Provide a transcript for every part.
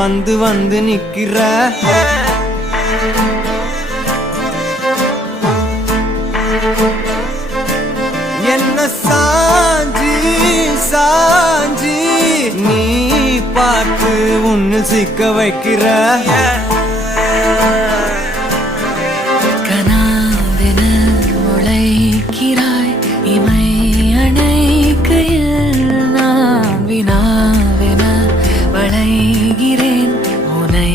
வந்து வந்து நிக்கிற என்ன சாஞ்சி சாஞ்சி நீ பார்த்து உன்னு சிக்க வைக்கிற கனாவென உழைக்கிறாய் இமை அணைக்கையில் நான் வினாவென வளைகிறேன் உனை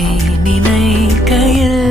நினைக்கையில்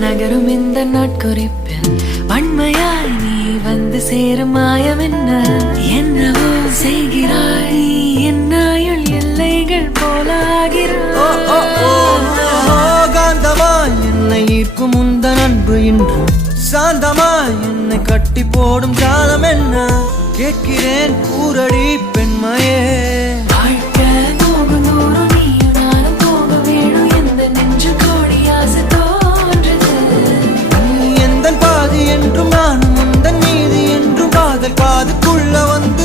நகரும் இந்த நாட்குறிப்பில் வன்மையாய் நீ வந்து சேரும் மாயம் என்னவோ செய்கிறாய் என்னாயுள் எல்லைகள் போலாகிறாய் காந்தமாய் என்னை ஈர்க்கும் உந்தன் அன்பு இன்று சாந்தமாய் என்னை கட்டி போடும் ஜாலம் என்ன கேட்கிறேன் கூரடி பெண்மையே என்றும் நானும் உந்தன் மீது என்றும் காதல் காதுக்குள்ள வந்து